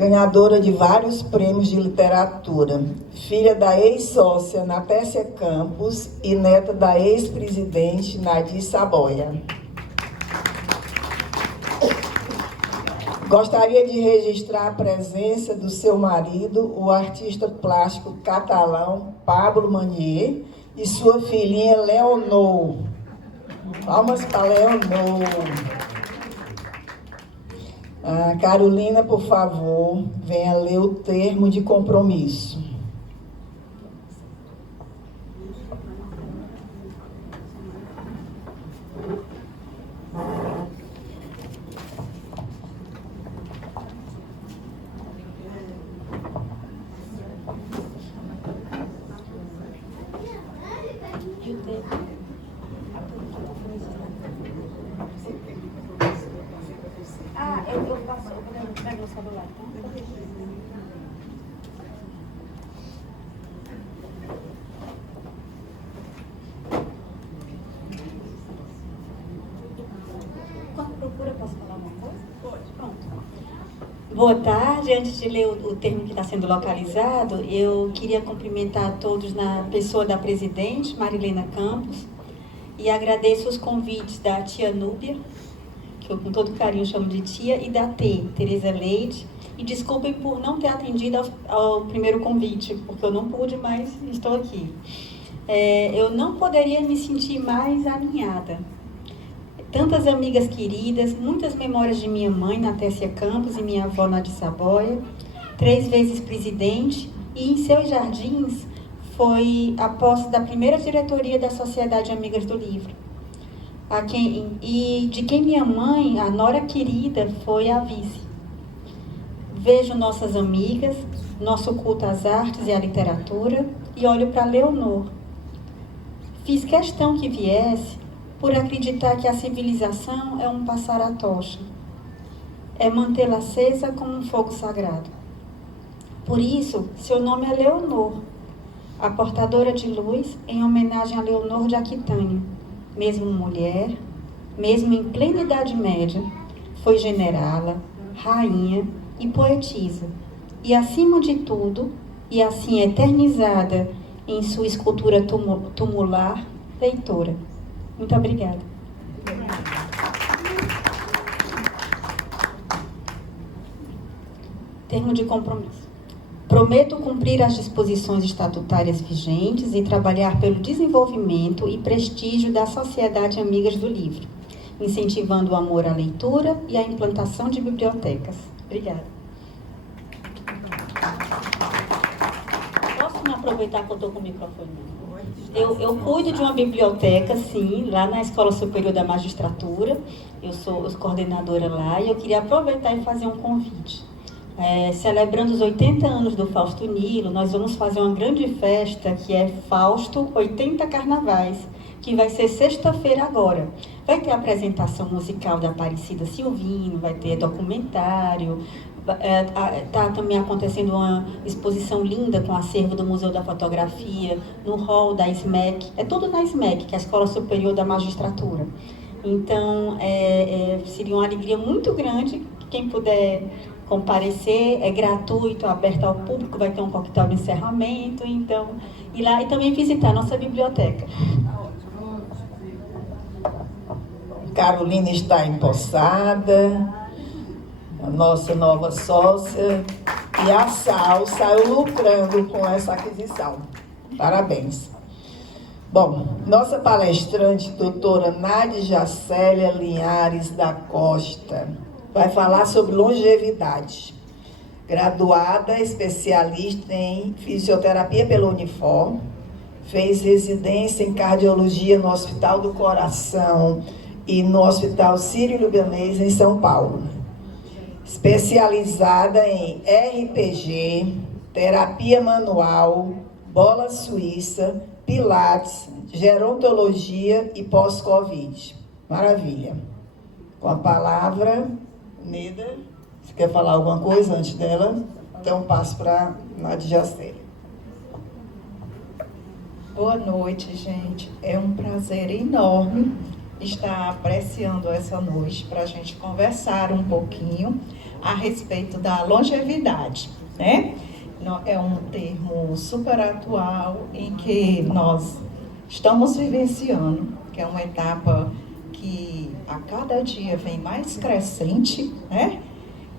ganhadora de vários prêmios de literatura, filha da ex-sócia Natécia Campos e neta da ex-presidente Nadir Saboia. Gostaria de registrar a presença do seu marido, o artista plástico catalão Pablo Manier, e sua filhinha Leonor. Palmas para Leonor. Carolina, por favor, venha ler o termo de compromisso. Eu pego o celular, tá? Quando procura, posso falar uma coisa? Pode. Pronto. Boa tarde. Antes de ler o termo que está sendo localizado, eu queria cumprimentar a todos na pessoa da presidente, Marilena Campos, e agradeço os convites da tia Núbia, que eu com todo carinho chamo de tia, e da Tereza Leite, e desculpem por não ter atendido ao primeiro convite, porque eu não pude, mas estou aqui. Eu não poderia me sentir mais alinhada. Tantas amigas queridas, muitas memórias de minha mãe, Natécia Campos, e minha avó, Nadir Saboia, 3 vezes presidente, e em seus jardins foi a posse da primeira diretoria da Sociedade Amigas do Livro. E de quem minha mãe, a nora querida, foi a vice. Vejo nossas amigas, nosso culto às artes e à literatura, e olho para Leonor. Fiz questão que viesse por acreditar que a civilização é um passar a tocha, é mantê-la acesa como um fogo sagrado. Por isso, seu nome é Leonor, a portadora de luz, em homenagem a Leonor de Aquitânia. Mesmo mulher, mesmo em plena Idade Média, foi generala, rainha e poetisa, e acima de tudo, e assim eternizada em sua escultura tumular, leitora. Muito obrigada. Termo de compromisso. Prometo cumprir as disposições estatutárias vigentes e trabalhar pelo desenvolvimento e prestígio da Sociedade Amigas do Livro, incentivando o amor à leitura e a implantação de bibliotecas. Obrigada. Posso me aproveitar que eu estou com o microfone? Eu cuido de uma biblioteca, sim, lá na Escola Superior da Magistratura. Eu sou coordenadora lá e eu queria aproveitar e fazer um convite. Celebrando os 80 anos do Fausto Nilo, nós vamos fazer uma grande festa que é Fausto 80 Carnavais, que vai ser sexta-feira agora. Vai ter apresentação musical da Aparecida Silvino, vai ter documentário, está também acontecendo uma exposição linda com acervo do Museu da Fotografia, no hall da SMEC, é tudo na SMEC, que é a Escola Superior da Magistratura. Então, seria uma alegria muito grande, quem puder comparecer, é gratuito, aberto ao público, vai ter um coquetel de encerramento, então, ir lá e também visitar a nossa biblioteca. Carolina está empossada, a nossa nova sócia, e a Sal saiu lucrando com essa aquisição. Parabéns. Bom, nossa palestrante, doutora Nádia Célia Linhares da Costa, vai falar sobre longevidade. Graduada, especialista em fisioterapia pela Unifor, fez residência em cardiologia no Hospital do Coração e no Hospital Sírio-Libanês, em São Paulo. Especializada em RPG, terapia manual, bola suíça, pilates, gerontologia e pós-Covid. Maravilha. Com a palavra, Neda, você quer falar alguma coisa antes dela? Então, passo para Nádia Célia. Boa noite, gente. É um prazer enorme estar apreciando essa noite para a gente conversar um pouquinho a respeito da longevidade, né? É um termo super atual em que nós estamos vivenciando, que é uma etapa que a cada dia vem mais crescente, né?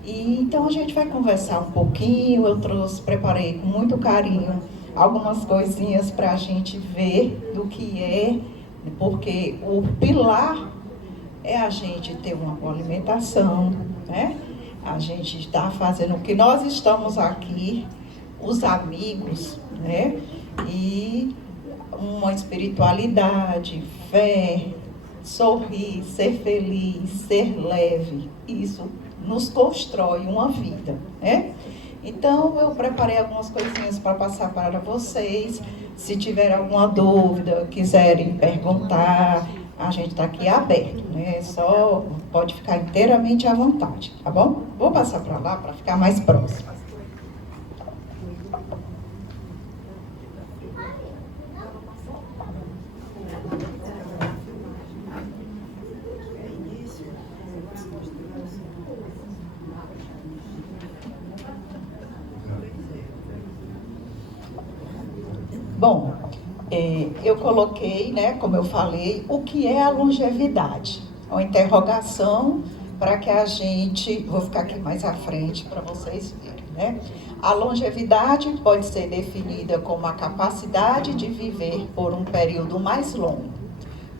E então a gente vai conversar um pouquinho. Preparei com muito carinho algumas coisinhas para a gente ver do que é, porque o pilar é a gente ter uma boa alimentação, né? A gente está fazendo o que nós estamos aqui, os amigos, né? E uma espiritualidade, fé, sorrir, ser feliz, ser leve, isso nos constrói uma vida, né? Então, eu preparei algumas coisinhas para passar para vocês. Se tiver alguma dúvida, quiserem perguntar, a gente está aqui aberto, né? Só pode ficar inteiramente à vontade, tá bom? Vou passar para lá para ficar mais próximo. Bom, eu coloquei, né, como eu falei, o que é a longevidade. É uma interrogação para que a gente... Vou ficar aqui mais à frente para vocês verem, né? A longevidade pode ser definida como a capacidade de viver por um período mais longo.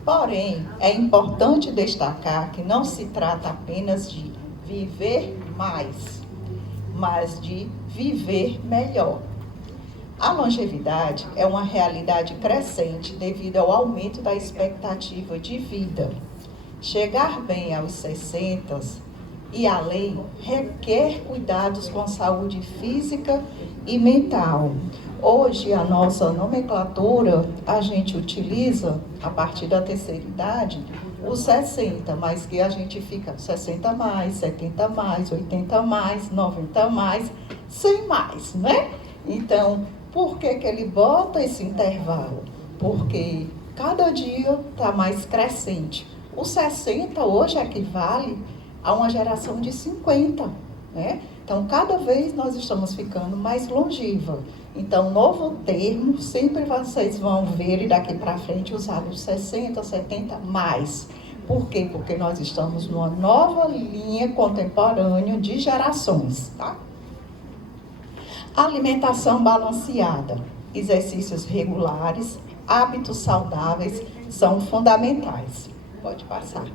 Porém, é importante destacar que não se trata apenas de viver mais, mas de viver melhor. A longevidade é uma realidade crescente devido ao aumento da expectativa de vida. Chegar bem aos 60 e além requer cuidados com a saúde física e mental. Hoje, a nossa nomenclatura, a gente utiliza, a partir da terceira idade, os 60, mas que a gente fica 60 mais, 70 mais, 80 mais, 90 mais, 100 mais, né? Então, por que ele bota esse intervalo? Porque cada dia está mais crescente. O 60 hoje equivale a uma geração de 50, né? Então, cada vez nós estamos ficando mais longeva. Então, novo termo, sempre vocês vão ver e daqui para frente usar os 60, 70 mais. Por quê? Porque nós estamos numa nova linha contemporânea de gerações, tá? Alimentação balanceada, exercícios regulares, hábitos saudáveis são fundamentais. Pode passar.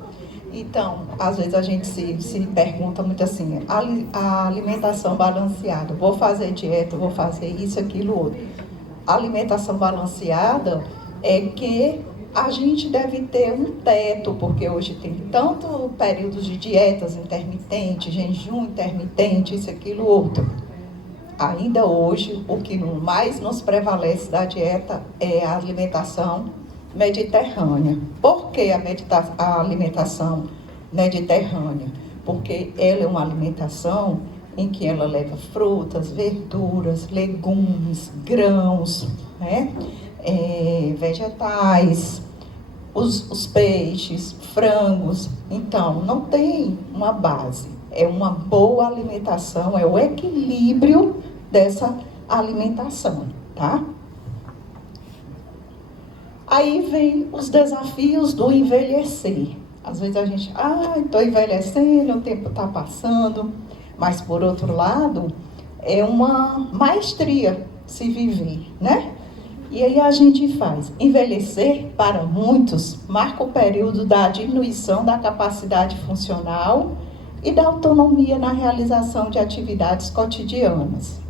Então, às vezes a gente se pergunta muito assim, a alimentação balanceada, vou fazer dieta, vou fazer isso, aquilo, outro. A alimentação balanceada é que a gente deve ter um teto, porque hoje tem tanto períodos de dietas intermitentes, jejum intermitente, isso, aquilo, outro. Ainda hoje, o que mais nos prevalece da dieta é a alimentação mediterrânea. Por que a alimentação mediterrânea? Porque ela é uma alimentação em que ela leva frutas, verduras, legumes, grãos, né? Vegetais, os peixes, frangos. Então, não tem uma base. É uma boa alimentação, é o equilíbrio dessa alimentação, tá? Aí vem os desafios do envelhecer. Às vezes a gente, estou envelhecendo, o tempo está passando. Mas, por outro lado, é uma maestria se viver, né? E aí a gente faz. Envelhecer, para muitos, marca o período da diminuição da capacidade funcional e da autonomia na realização de atividades cotidianas.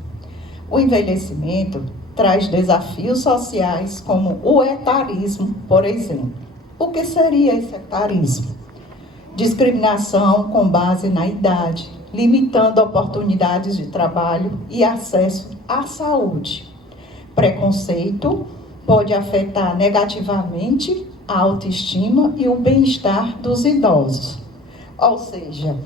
O envelhecimento traz desafios sociais como o etarismo, por exemplo. O que seria esse etarismo? Discriminação com base na idade, limitando oportunidades de trabalho e acesso à saúde. Preconceito pode afetar negativamente a autoestima e o bem-estar dos idosos. Ou seja,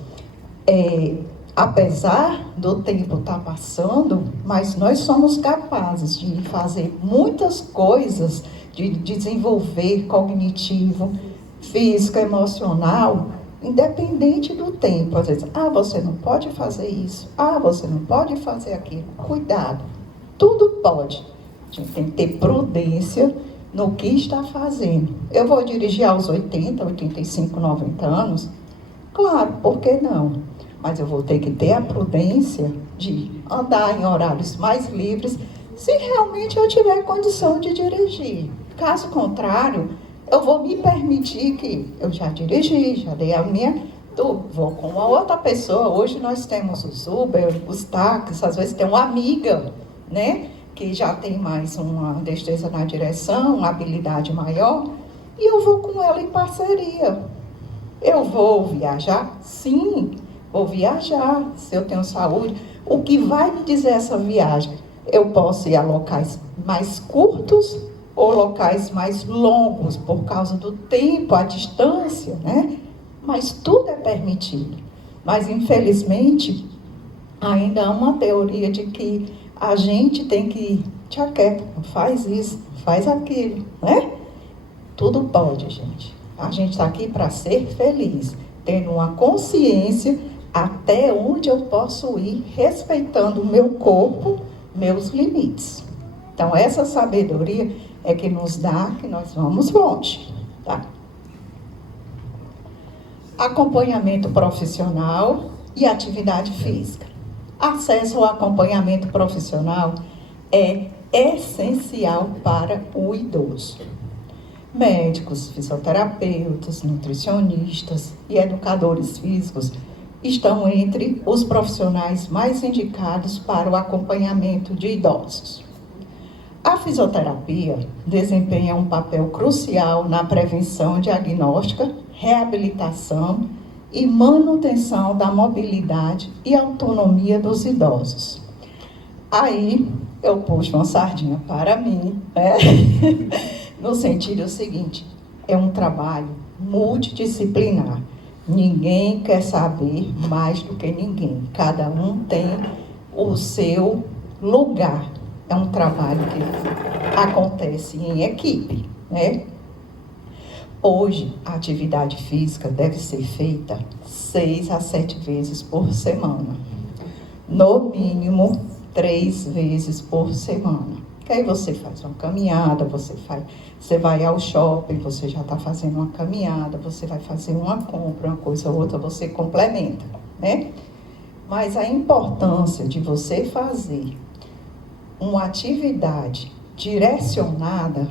apesar do tempo estar passando, mas nós somos capazes de fazer muitas coisas, de desenvolver cognitivo, física, emocional, independente do tempo. Às vezes, você não pode fazer isso, você não pode fazer aquilo. Cuidado, tudo pode. A gente tem que ter prudência no que está fazendo. Eu vou dirigir aos 80, 85, 90 anos? Claro, por que não? Mas eu vou ter que ter a prudência de andar em horários mais livres, se realmente eu tiver condição de dirigir. Caso contrário, eu vou me permitir que eu já dirigi, já dei a minha... Vou com uma outra pessoa. Hoje nós temos os Uber, os táxis, às vezes tem uma amiga, né? Que já tem mais uma destreza na direção, uma habilidade maior, e eu vou com ela em parceria. Eu vou viajar? Sim, vou viajar, se eu tenho saúde. O que vai me dizer essa viagem? Eu posso ir a locais mais curtos ou locais mais longos, por causa do tempo, a distância, né? Mas tudo é permitido. Mas, infelizmente, ainda há uma teoria de que a gente tem que, tia quieto, faz isso, faz aquilo, né? Tudo pode, gente. A gente está aqui para ser feliz, tendo uma consciência até onde eu posso ir, respeitando o meu corpo, meus limites. Então, essa sabedoria é que nos dá que nós vamos longe, tá? Acompanhamento profissional e atividade física. Acesso ao acompanhamento profissional é essencial para o idoso. Médicos, fisioterapeutas, nutricionistas e educadores físicos estão entre os profissionais mais indicados para o acompanhamento de idosos. A fisioterapia desempenha um papel crucial na prevenção diagnóstica, reabilitação e manutenção da mobilidade e autonomia dos idosos. Aí eu puxo uma sardinha para mim, né? No sentido seguinte, é um trabalho multidisciplinar. Ninguém quer saber mais do que ninguém. Cada um tem o seu lugar. É um trabalho que acontece em equipe, né? Hoje, a atividade física deve ser feita 6 a 7 vezes por semana. No mínimo, 3 vezes por semana. Que aí você faz uma caminhada, você vai ao shopping, você já está fazendo uma caminhada, você vai fazer uma compra, uma coisa ou outra, você complementa, né? Mas a importância de você fazer uma atividade direcionada,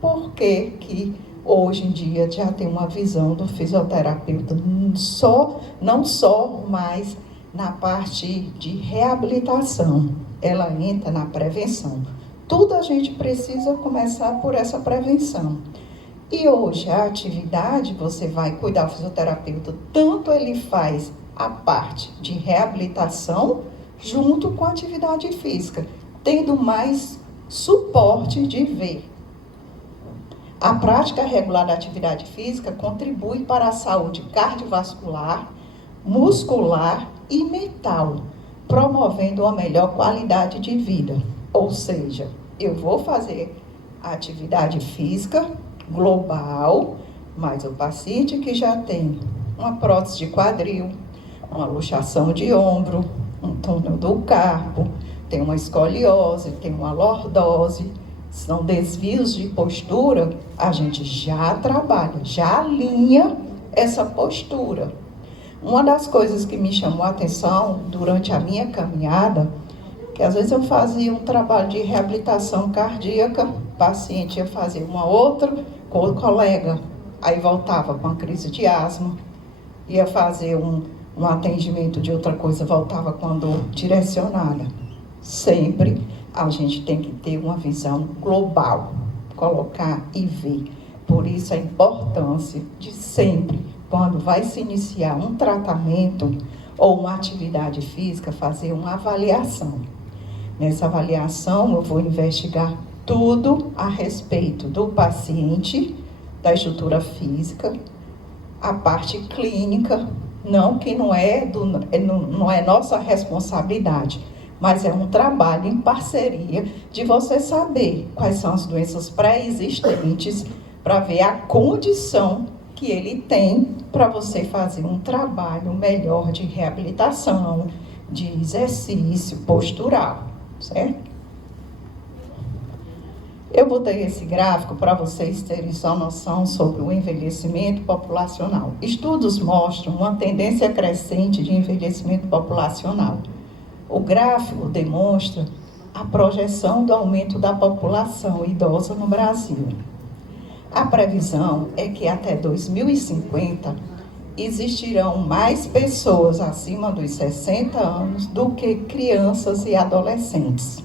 porque que hoje em dia já tem uma visão do fisioterapeuta não só mais na parte de reabilitação, ela entra na prevenção. Tudo a gente precisa começar por essa prevenção. E hoje a atividade, você vai cuidar do fisioterapeuta, tanto ele faz a parte de reabilitação junto com a atividade física, tendo mais suporte de ver. A prática regular da atividade física contribui para a saúde cardiovascular, muscular e mental, promovendo uma melhor qualidade de vida. Ou seja, eu vou fazer a atividade física global, mas o paciente que já tem uma prótese de quadril, uma luxação de ombro, um túnel do carpo, tem uma escoliose, tem uma lordose, são desvios de postura, a gente já trabalha, já alinha essa postura. Uma das coisas que me chamou a atenção durante a minha caminhada, que às vezes eu fazia um trabalho de reabilitação cardíaca, o paciente ia fazer uma outra com o colega, aí voltava com a crise de asma, ia fazer um atendimento de outra coisa, voltava com a dor direcionada. Sempre a gente tem que ter uma visão global, colocar e ver. Por isso a importância de sempre, quando vai se iniciar um tratamento ou uma atividade física, fazer uma avaliação. Nessa avaliação eu vou investigar tudo a respeito do paciente, da estrutura física, a parte clínica, não é nossa responsabilidade, mas é um trabalho em parceria de você saber quais são as doenças pré-existentes para ver a condição que ele tem para você fazer um trabalho melhor de reabilitação, de exercício postural, certo? Eu botei esse gráfico para vocês terem só noção sobre o envelhecimento populacional. Estudos mostram uma tendência crescente de envelhecimento populacional. O gráfico demonstra a projeção do aumento da população idosa no Brasil. A previsão é que até 2050 existirão mais pessoas acima dos 60 anos do que crianças e adolescentes.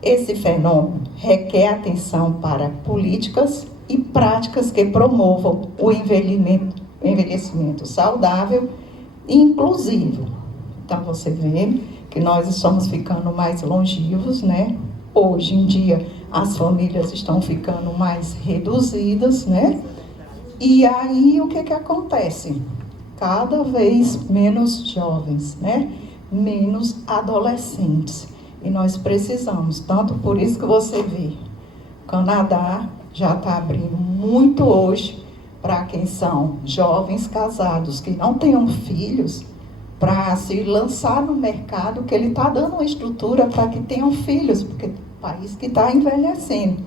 Esse fenômeno requer atenção para políticas e práticas que promovam o envelhecimento saudável e inclusivo. Então, você vê que nós estamos ficando mais longevos, né? Hoje em dia, as famílias estão ficando mais reduzidas, né? E aí, o que acontece? Cada vez menos jovens, né? Menos adolescentes. E nós precisamos, tanto por isso que você vê, o Canadá já está abrindo muito hoje para quem são jovens casados que não tenham filhos, para se lançar no mercado, que ele está dando uma estrutura para que tenham filhos, porque é um país que está envelhecendo.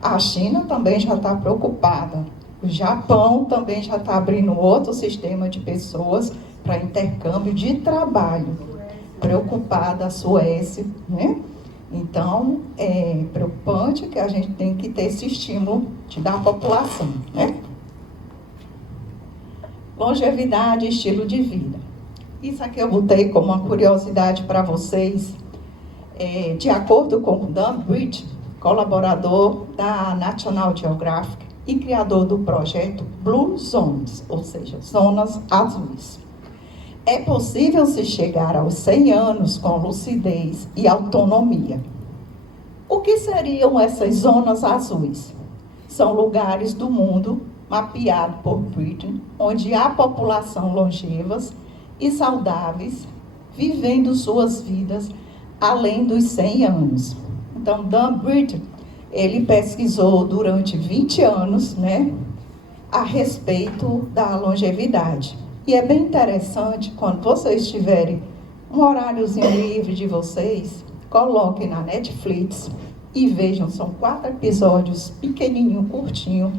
A China também já está preocupada. O Japão também já está abrindo outro sistema de pessoas para intercâmbio de trabalho. Preocupada a Suécia, né? Então, é preocupante que a gente tem que ter esse estímulo da população, né? Longevidade e estilo de vida. Isso aqui eu botei como uma curiosidade para vocês. De acordo com o Dan Bridge, colaborador da National Geographic e criador do projeto Blue Zones, ou seja, zonas azuis. É possível se chegar aos 100 anos com lucidez e autonomia. O que seriam essas zonas azuis? São lugares do mundo, mapeado por Britton, onde há população longevas e saudáveis, vivendo suas vidas além dos 100 anos. Então, Dan Britton, ele pesquisou durante 20 anos, né, a respeito da longevidade. E é bem interessante, quando vocês tiverem um horáriozinho livre de vocês, coloquem na Netflix e vejam, são 4 episódios, pequenininho, curtinho,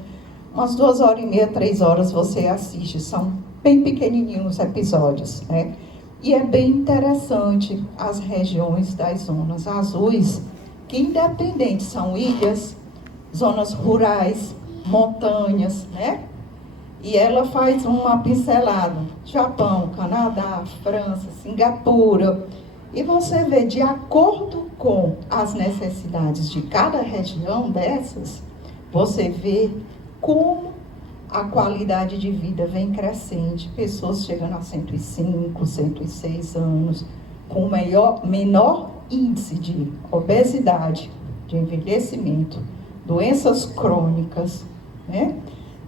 umas 2h30, 3 horas você assiste, são bem pequenininhos os episódios, né? E é bem interessante as regiões das zonas azuis, que independente são ilhas, zonas rurais, montanhas, né? E ela faz uma pincelada, Japão, Canadá, França, Singapura, e você vê, de acordo com as necessidades de cada região dessas, você vê como a qualidade de vida vem crescendo, pessoas chegando a 105, 106 anos, com menor índice de obesidade, de envelhecimento, doenças crônicas, né?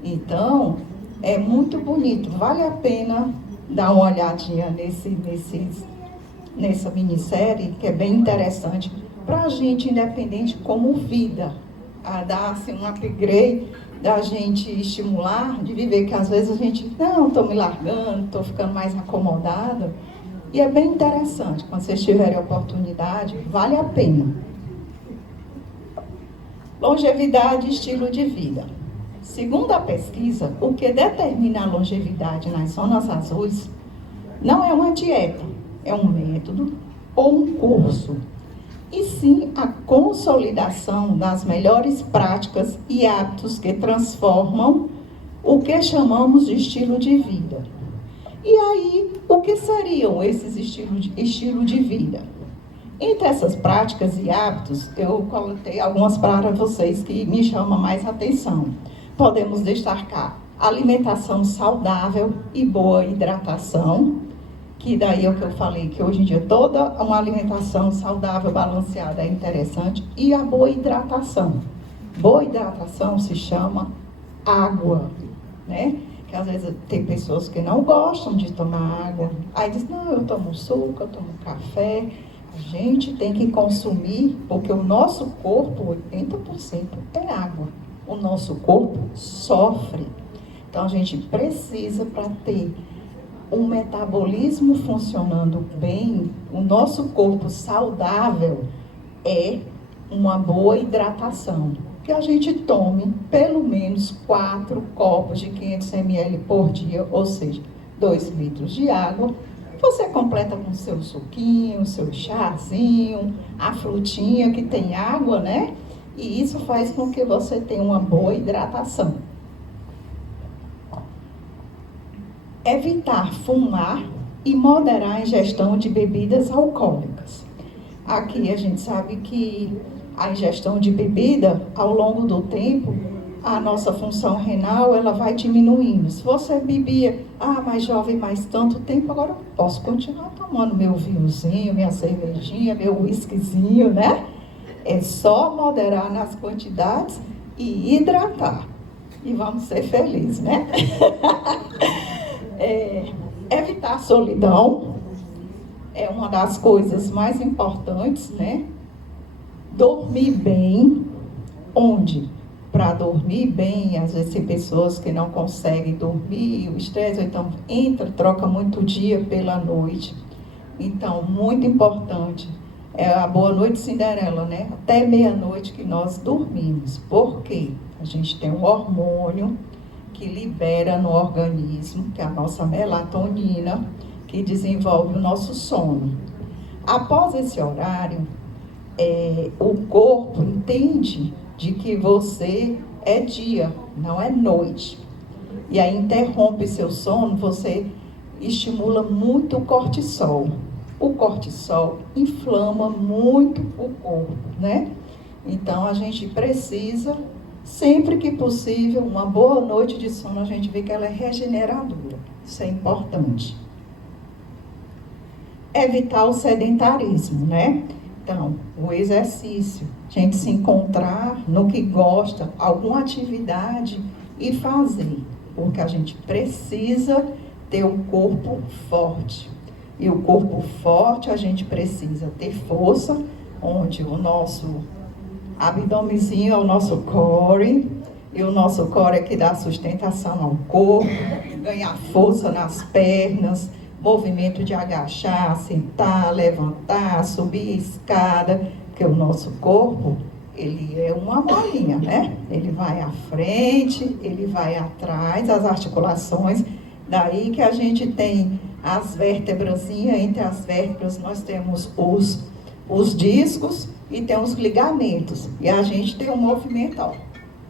Então, é muito bonito, vale a pena dar uma olhadinha nessa minissérie, que é bem interessante, para a gente, independente como vida, a dar assim, um upgrade, da gente estimular, de viver, que às vezes a gente, não, estou me largando, estou ficando mais acomodada, e é bem interessante, quando vocês tiverem a oportunidade, vale a pena. Longevidade e estilo de vida. Segundo a pesquisa, o que determina a longevidade nas zonas azuis não é uma dieta, é um método ou um curso, e sim a consolidação das melhores práticas e hábitos que transformam o que chamamos de estilo de vida. E aí, o que seriam esses estilo de vida? Entre essas práticas e hábitos, eu coloquei algumas para vocês que me chamam mais atenção. Podemos destacar alimentação saudável e boa hidratação, que daí é o que eu falei, que hoje em dia toda uma alimentação saudável, balanceada é interessante, e a boa hidratação. Boa hidratação se chama água, né? Que às vezes tem pessoas que não gostam de tomar água, aí diz, não, eu tomo suco, eu tomo café. A gente tem que consumir, porque o nosso corpo, 80% é água. O nosso corpo sofre. Então, a gente precisa, para ter um metabolismo funcionando bem, o nosso corpo saudável, é uma boa hidratação. Que a gente tome pelo menos 4 copos de 500 ml por dia, ou seja, 2 litros de água. Você completa com seu suquinho, seu chazinho, a frutinha que tem água, né? E isso faz com que você tenha uma boa hidratação. Evitar fumar e moderar a ingestão de bebidas alcoólicas. Aqui a gente sabe que a ingestão de bebida, ao longo do tempo, a nossa função renal, ela vai diminuindo. Se você bebia, mais jovem, mais tanto tempo, agora eu posso continuar tomando meu vinhozinho, minha cervejinha, meu whiskyzinho, né? É só moderar nas quantidades e hidratar. E vamos ser felizes, né? Evitar a solidão é uma das coisas mais importantes, né? Dormir bem, onde? Para dormir bem, às vezes tem pessoas que não conseguem dormir, o estresse, ou então troca muito dia pela noite. Então, muito importante, é a boa noite Cinderela, né? Até meia-noite que nós dormimos. Por quê? A gente tem um hormônio que libera no organismo, que é a nossa melatonina, que desenvolve o nosso sono. Após esse horário, o corpo entende de que você é dia, não é noite. E aí interrompe seu sono, você estimula muito o cortisol. O cortisol inflama muito o corpo, né? Então a gente precisa, sempre que possível, uma boa noite de sono, a gente vê que ela é regeneradora. Isso é importante. Evitar o sedentarismo, né? Então, o exercício, a gente se encontrar no que gosta, alguma atividade e fazer, porque a gente precisa ter um corpo forte. E o corpo forte, a gente precisa ter força, onde o nosso abdômenzinho é o nosso core, e o nosso core é que dá sustentação ao corpo, ganhar força nas pernas, movimento de agachar, sentar, levantar, subir escada, porque o nosso corpo, ele é uma bolinha, né? Ele vai à frente, ele vai atrás, as articulações, daí que a gente tem as vértebrazinhas, entre as vértebras nós temos os discos e tem os ligamentos, e a gente tem um movimento,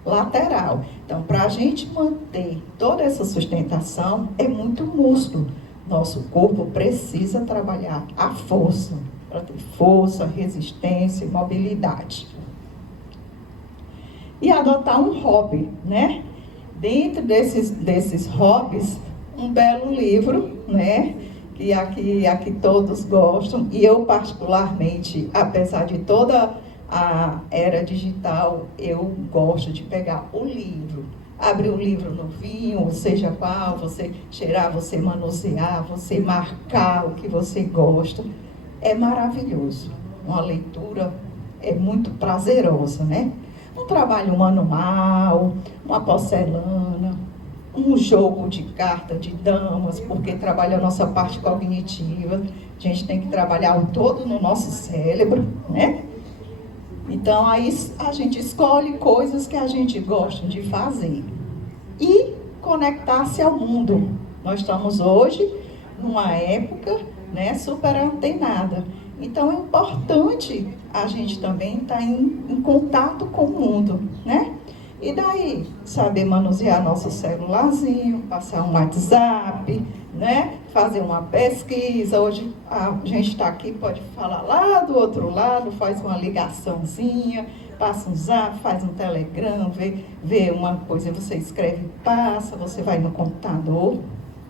lateral. Então, para a gente manter toda essa sustentação, é muito músculo. Nosso corpo precisa trabalhar a força, para ter força, resistência e mobilidade. E adotar um hobby, né? Dentro desses hobbies, um belo livro, né? Que aqui todos gostam. E eu, particularmente, apesar de toda a era digital, eu gosto de pegar o livro. Abrir o livro novinho, seja qual, você cheirar, você manusear, você marcar o que você gosta. É maravilhoso. Uma leitura é muito prazerosa, né? Um trabalho manual, uma porcelana, um jogo de carta de damas, porque trabalha a nossa parte cognitiva. A gente tem que trabalhar o todo no nosso cérebro, né? Então, aí a gente escolhe coisas que a gente gosta de fazer e conectar-se ao mundo. Nós estamos hoje numa época, né, super antenada. Então, é importante a gente também estar em contato com o mundo, né? E daí, saber manusear nosso celularzinho, passar um WhatsApp, né? Fazer uma pesquisa. Hoje a gente está aqui, pode falar lá do outro lado, faz uma ligaçãozinha, passa um zap, faz um telegram, vê uma coisa, você escreve, passa, você vai no computador.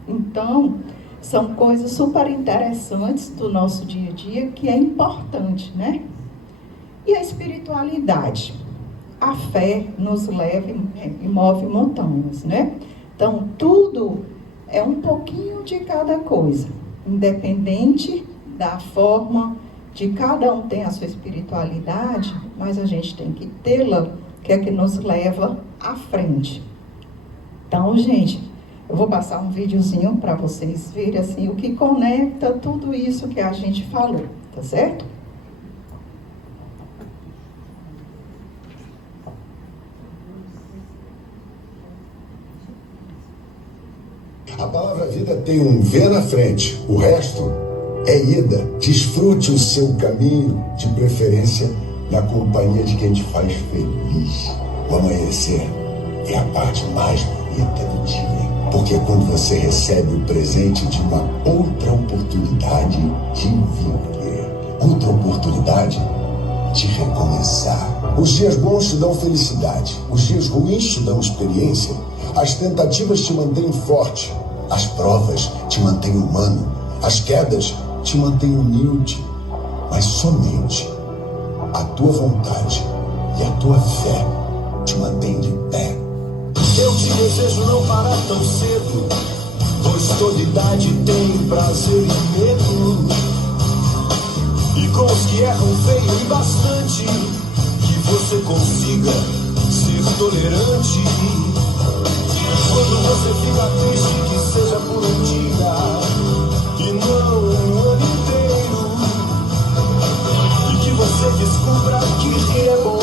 Então, são coisas super interessantes do nosso dia a dia, que é importante, né? E a espiritualidade. A fé nos leva e move montanhas, né? Então, tudo é um pouquinho de cada coisa, independente da forma de cada um tem a sua espiritualidade, mas a gente tem que tê-la, que é que nos leva à frente. Então, gente, eu vou passar um videozinho para vocês verem assim, o que conecta tudo isso que a gente falou, tá certo? A palavra vida tem um V na frente, o resto é ida. Desfrute o seu caminho, de preferência na companhia de quem te faz feliz. O amanhecer é a parte mais bonita do dia, porque é quando você recebe o presente de uma outra oportunidade de viver, outra oportunidade de recomeçar. Os dias bons te dão felicidade, os dias ruins te dão experiência, as tentativas te mantêm forte, as provas te mantêm humano, as quedas te mantêm humilde, mas somente a tua vontade e a tua fé te mantêm de pé. Eu te desejo não parar tão cedo, pois toda idade tem prazer e medo. E com os que erram feio e bastante, que você consiga ser tolerante. Quando você fica triste, que seja por um dia e não um ano inteiro. E que você descubra que rir é bom,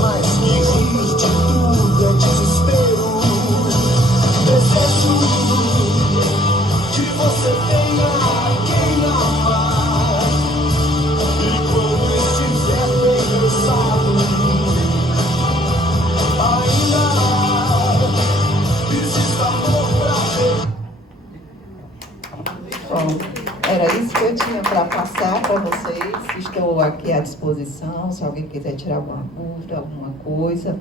mas que rir de tudo é desespero. Desejo que você tenha quem amar, e quando estiver bem cansado, ainda existe amor pra ter. Bom, era isso que eu tinha para passar para vocês. Estou aqui à disposição, se alguém quiser tirar alguma dúvida, alguma coisa.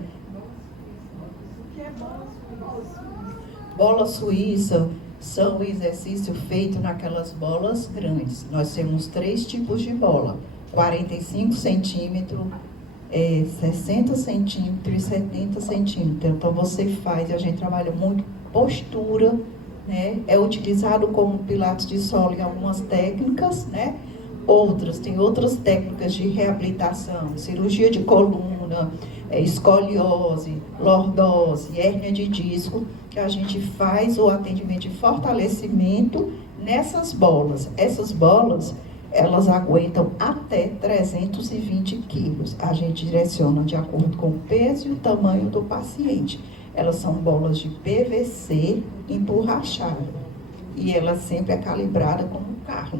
Bola suíça são o exercício feito naquelas bolas grandes. Nós temos 3 tipos de bola: 45 centímetros, 60 centímetros e 70 centímetros. Então você faz, e a gente trabalha muito postura, né? É utilizado como pilates de solo em algumas técnicas, né? Tem outras técnicas de reabilitação, cirurgia de coluna, escoliose, lordose, hérnia de disco, que a gente faz o atendimento de fortalecimento nessas bolas. Essas bolas, elas aguentam até 320 quilos. A gente direciona de acordo com o peso e o tamanho do paciente. Elas são bolas de PVC emborrachado e ela sempre é calibrada como um carro.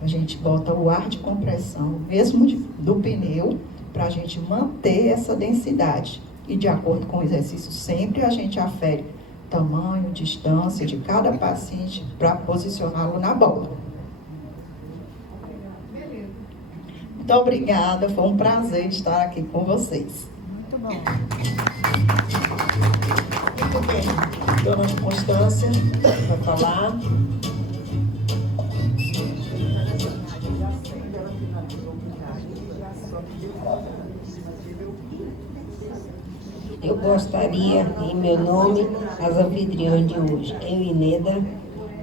A gente bota o ar de compressão, mesmo do pneu, para a gente manter essa densidade. E de acordo com o exercício, sempre a gente afere tamanho, distância de cada paciente para posicioná-lo na bola. Muito obrigada, foi um prazer estar aqui com vocês. Muito bom. Muito bem. Dona Constância, vai falar. Eu gostaria, em meu nome, as anfitriãs de hoje, eu e Neda,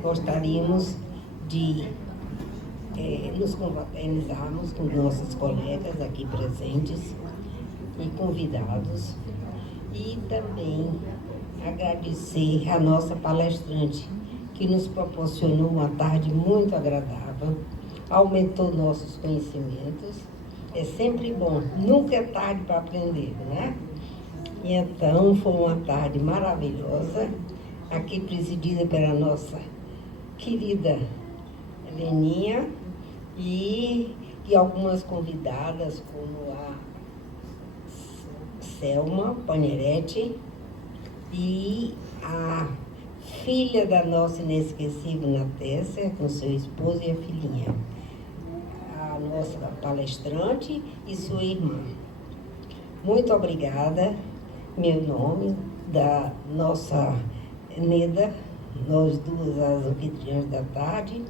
gostaríamos de nos confraternizarmos com nossos colegas aqui presentes e convidados, e também agradecer a nossa palestrante, que nos proporcionou uma tarde muito agradável, aumentou nossos conhecimentos. É sempre bom, nunca é tarde para aprender, né? E então foi uma tarde maravilhosa, aqui presidida pela nossa querida Leninha e algumas convidadas, como a Selma Paneretti e a filha da nossa inesquecível Natécia, com seu esposo e a filhinha, a nossa palestrante e sua irmã. Muito obrigada. Meu nome, da nossa Neda, nós duas as anfitriãs da tarde,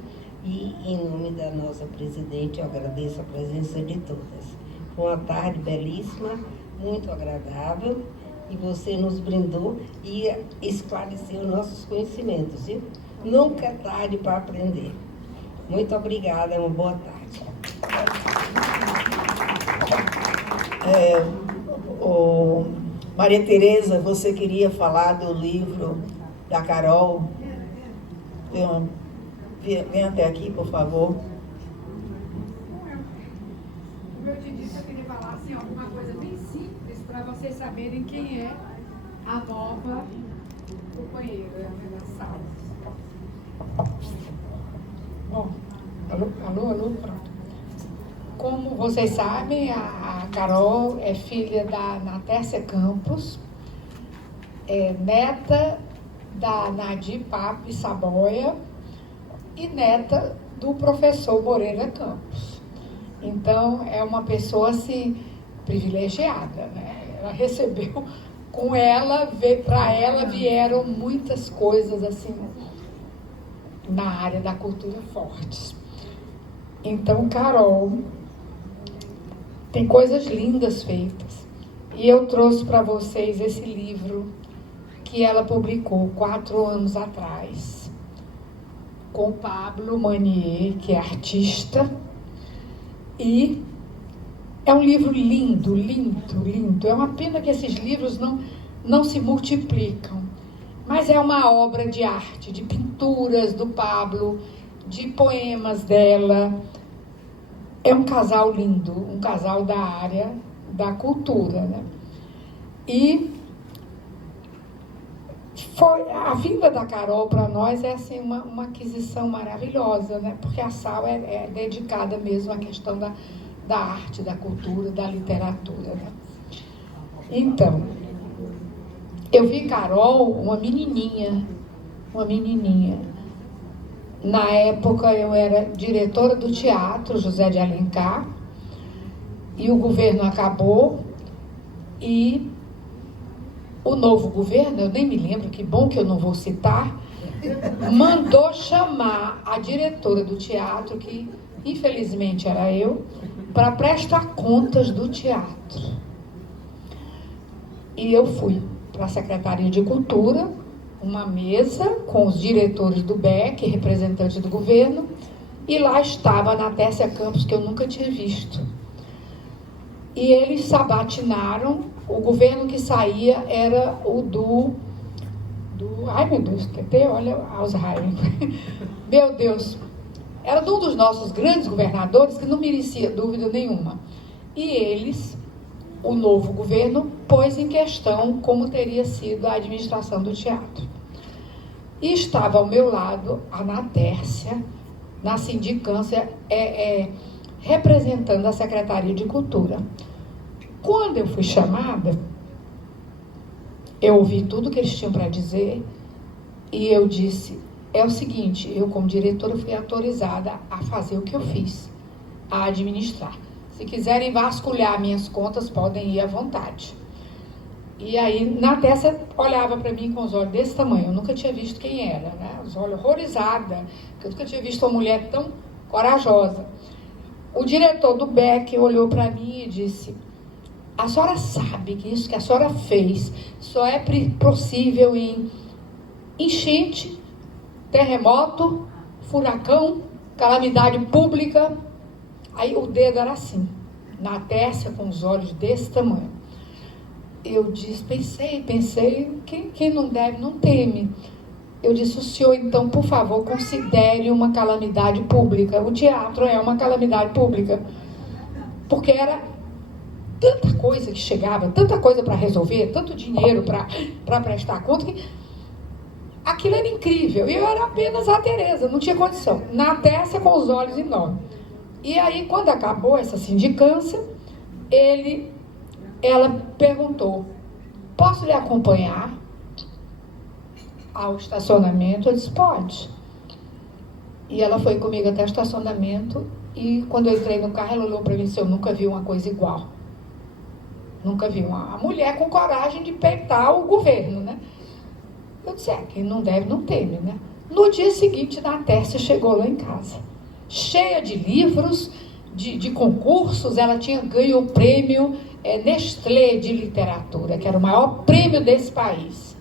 e em nome da nossa presidente eu agradeço a presença de todas. Foi uma tarde belíssima, muito agradável, e você nos brindou e esclareceu nossos conhecimentos, viu? Nunca é tarde para aprender. Muito obrigada, uma boa tarde. Maria Tereza, você queria falar do livro da Carol? Vem até aqui, por favor. Como eu te disse, eu queria falar assim, uma coisa bem simples para vocês saberem quem é a nova companheira da sala. Bom, alô, pronto. Como vocês sabem, a Carol é filha da Natércia Campos, é neta da Nadir Pape Saboia e neta do professor Moreira Campos. Então, é uma pessoa, assim, privilegiada, né? Ela recebeu, para ela vieram muitas coisas, assim, na área da cultura fortes. Então, Carol tem coisas lindas feitas. E eu trouxe para vocês esse livro que ela publicou 4 anos atrás, com Pablo Manier, que é artista. E é um livro lindo, lindo, lindo. É uma pena que esses livros não se multiplicam. Mas é uma obra de arte, de pinturas do Pablo, de poemas dela. É um casal lindo, um casal da área da cultura, né? E a vinda da Carol para nós é assim, uma aquisição maravilhosa, né? Porque a SAL é dedicada mesmo à questão da arte, da cultura, da literatura, né? Então, eu vi Carol, uma menininha. Na época eu era diretora do teatro José de Alencar, e o governo acabou, e o novo governo, eu nem me lembro, que bom que eu não vou citar, mandou chamar a diretora do teatro, que infelizmente era eu, para prestar contas do teatro. E eu fui para a Secretaria de Cultura, uma mesa com os diretores do BEC, representantes do governo, e lá estava a Natércia Campos, que eu nunca tinha visto. E eles sabatinaram. O governo que saía era o do ai, meu Deus, olha, Alzheimer. Meu Deus, era de um dos nossos grandes governadores, que não merecia dúvida nenhuma. E eles, o novo governo, pôs em questão como teria sido a administração do teatro. E estava ao meu lado a Natércia, na sindicância, representando a Secretaria de Cultura. Quando eu fui chamada, eu ouvi tudo que eles tinham para dizer e eu disse, é o seguinte, eu como diretora fui autorizada a fazer o que eu fiz, a administrar. Se quiserem vasculhar minhas contas, podem ir à vontade. E aí, Natércia olhava para mim com os olhos desse tamanho, eu nunca tinha visto quem era, né? Os olhos horrorizada, porque eu nunca tinha visto uma mulher tão corajosa. O diretor do BEC olhou para mim e disse, a senhora sabe que isso que a senhora fez só é possível em enchente, terremoto, furacão, calamidade pública. Aí o dedo era assim, Natércia com os olhos desse tamanho. Eu disse, pensei, quem não deve, não teme. Eu disse, o senhor, então, por favor, considere uma calamidade pública. O teatro é uma calamidade pública. Porque era tanta coisa que chegava, tanta coisa para resolver, tanto dinheiro para prestar conta, que aquilo era incrível. E eu era apenas a Tereza, não tinha condição. Natércia com os olhos enormes. E aí, quando acabou essa sindicância, ela perguntou, posso lhe acompanhar ao estacionamento? Eu disse, pode. E ela foi comigo até o estacionamento e quando eu entrei no carro, ela olhou para mim e disse, eu nunca vi uma coisa igual. Nunca vi uma mulher com coragem de peitar o governo, né? Eu disse, quem não deve, não teme, né? No dia seguinte, Natércia chegou lá em casa, cheia de livros, de concursos. Ela tinha ganho o prêmio Nestlé de literatura, que era o maior prêmio desse país.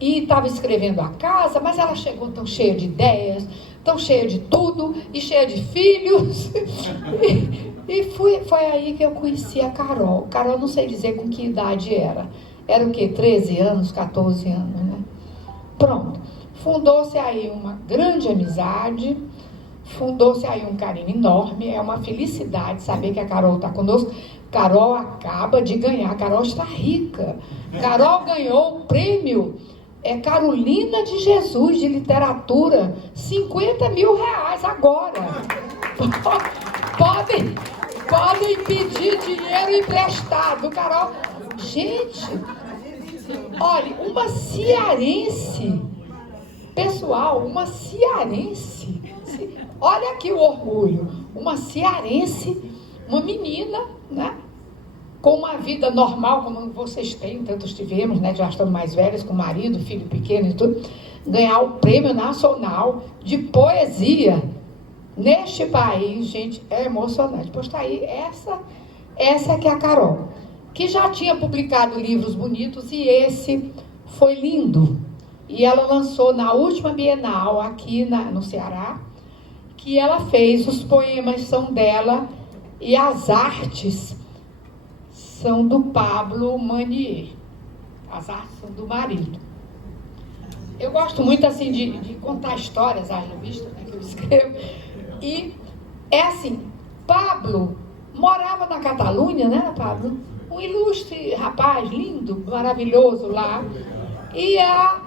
E estava escrevendo a casa, mas ela chegou tão cheia de ideias, tão cheia de tudo, e cheia de filhos. E foi aí que eu conheci a Carol. Carol, não sei dizer com que idade era. Era o quê? 13 anos, 14 anos, né? Pronto. Fundou-se aí uma grande amizade, fundou-se aí um carinho enorme, é uma felicidade saber que a Carol está conosco. Carol acaba de ganhar, Carol está rica. Carol ganhou o prêmio Carolina de Jesus de literatura, 50 mil reais agora. Podem pedir dinheiro emprestado, Carol. Gente, olha, uma cearense, pessoal, uma cearense, olha aqui o orgulho, uma cearense, uma menina, né, com uma vida normal, como vocês têm, tantos tivemos, né, já estamos mais velhos, com marido, filho pequeno e tudo, ganhar o Prêmio Nacional de Poesia neste país, gente, é emocionante. Pois tá aí, essa que é a Carol, que já tinha publicado livros bonitos e esse foi lindo. E ela lançou na última Bienal aqui no Ceará, que ela fez, os poemas são dela e as artes são do Pablo Manier. As artes são do marido. Eu gosto muito assim de contar histórias, as revistas, né, que eu escrevo. E é assim, Pablo morava na Catalunha, né, Pablo? Um ilustre rapaz, lindo, maravilhoso lá. E a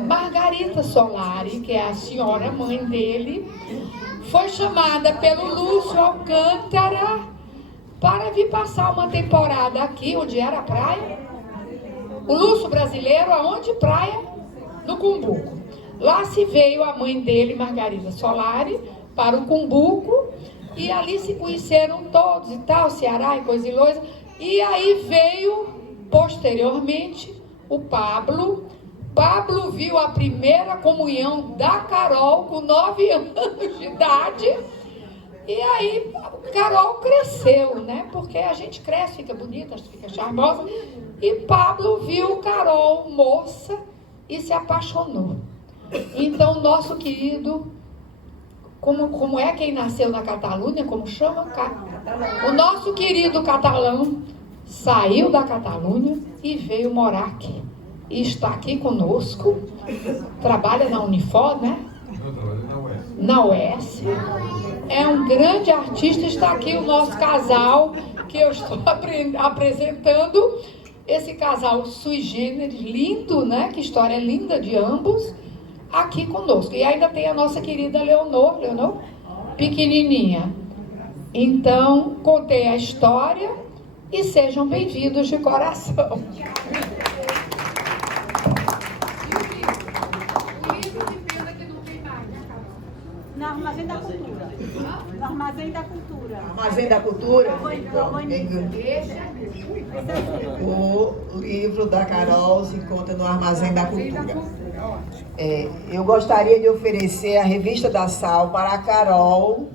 Margarita Solari, que é a senhora mãe dele, foi chamada pelo Lúcio Alcântara para vir passar uma temporada aqui, onde era a praia. O Lúcio brasileiro, aonde? Praia? No Cumbuco. Lá se veio a mãe dele, Margarita Solari, para o Cumbuco, e ali se conheceram todos e tal, Ceará e coisa e loisa. E aí veio, posteriormente, o Pablo. Pablo viu a primeira comunhão da Carol com 9 anos de idade. E aí, Carol cresceu, né? Porque a gente cresce, fica bonita, fica charmosa. E Pablo viu Carol moça e se apaixonou. Então, nosso querido, como é quem nasceu na Catalunha, como chama? O nosso querido catalão saiu da Catalunha e veio morar aqui. E está aqui conosco, trabalha na Unifor, né? Na UES. É um grande artista, está aqui o nosso casal, que eu estou apresentando. Esse casal sui generis, lindo, né? Que história linda de ambos, aqui conosco. E ainda tem a nossa querida Leonor, pequenininha. Então, contei a história e sejam bem-vindos de coração. No Armazém da Cultura. No Armazém da Cultura. Armazém da Cultura? O livro da Carol se encontra no Armazém da Cultura. Eu gostaria de oferecer a Revista da Sal para a Carol.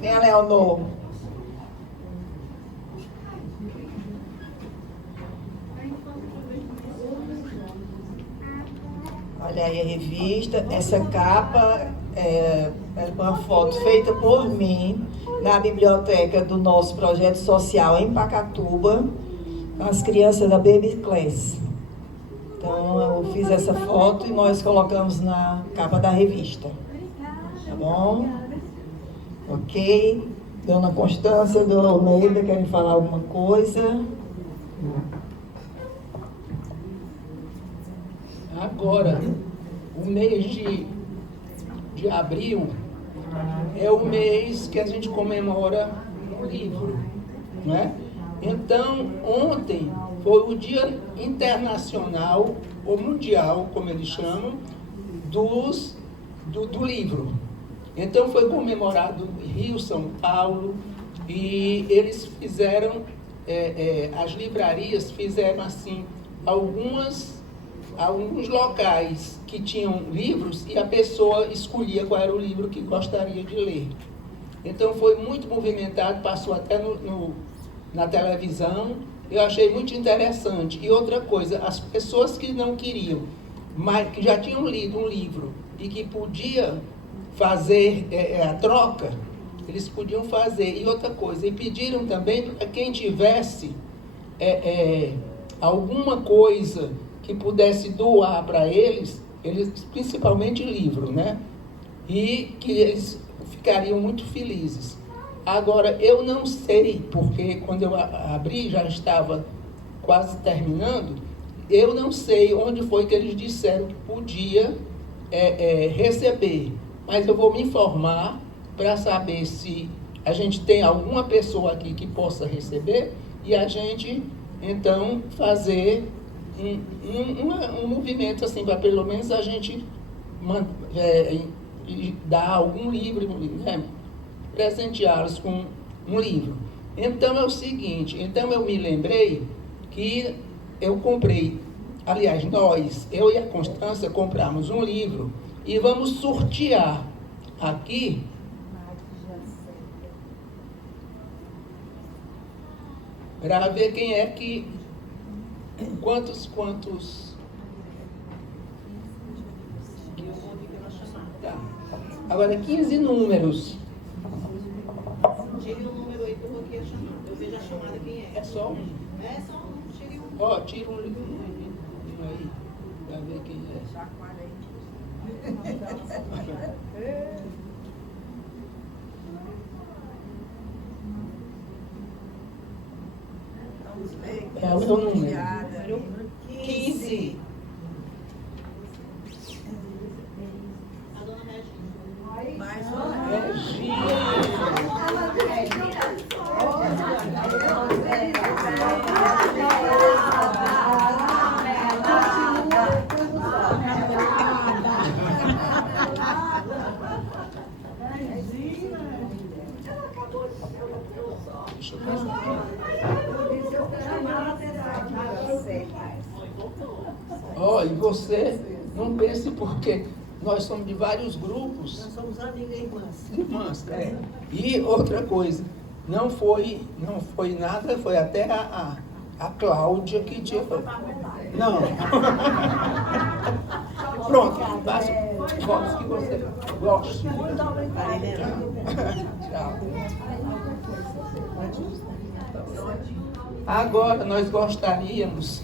Vem a Leonor. Olha aí a revista. Essa capa é uma foto feita por mim na biblioteca do nosso projeto social em Pacatuba, com as crianças da Baby Class. Então eu fiz essa foto e nós colocamos na capa da revista. Tá bom? Ok? Dona Constância, Dona Almeida, querem falar alguma coisa? Agora, o mês de abril é o mês que a gente comemora o livro, né? Então, ontem foi o Dia Internacional, ou Mundial, como eles chamam, do livro. Então, foi comemorado Rio, São Paulo, e eles fizeram, as livrarias fizeram, assim, alguns locais que tinham livros e a pessoa escolhia qual era o livro que gostaria de ler. Então foi muito movimentado, passou até na televisão, eu achei muito interessante. E outra coisa, as pessoas que não queriam, mas que já tinham lido um livro e que podia fazer a troca, eles podiam fazer. E outra coisa, e pediram também para quem tivesse alguma coisa que pudesse doar para eles, principalmente livro, né? E que eles ficariam muito felizes. Agora, eu não sei, porque quando eu abri já estava quase terminando, eu não sei onde foi que eles disseram que podia receber, mas eu vou me informar para saber se a gente tem alguma pessoa aqui que possa receber e a gente, então, fazer um movimento assim, para pelo menos a gente dar algum livro, né? Presenteá-los com um livro. Então é o seguinte, então eu me lembrei que eu comprei, aliás, eu e a Constância compramos um livro e vamos sortear aqui para ver quem é que, quantos tá. Agora 15 números. Tire um número aí que eu vou aqui chamar. Eu vejo a chamada quem é. É só um. É só um, tire um. Ó, tira um aí, pra ver quem é. É o seu número. 15. A dona Regina. Mais Ó, e você não pense porque nós somos de vários grupos. Nós somos amigas irmãs. Irmãs, E outra coisa, não foi nada, foi até a Cláudia que tinha. Não. Pronto, faça fotos que você gosta. Muito obrigada. Tchau. Agora nós gostaríamos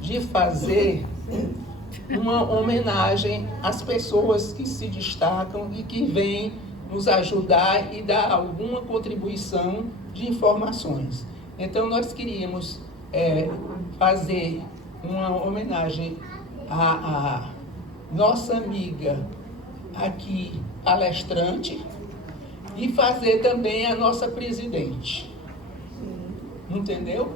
de fazer uma homenagem às pessoas que se destacam e que vêm nos ajudar e dar alguma contribuição de informações. Então, nós queríamos fazer uma homenagem à nossa amiga aqui, palestrante, e fazer também a nossa presidente. Entendeu?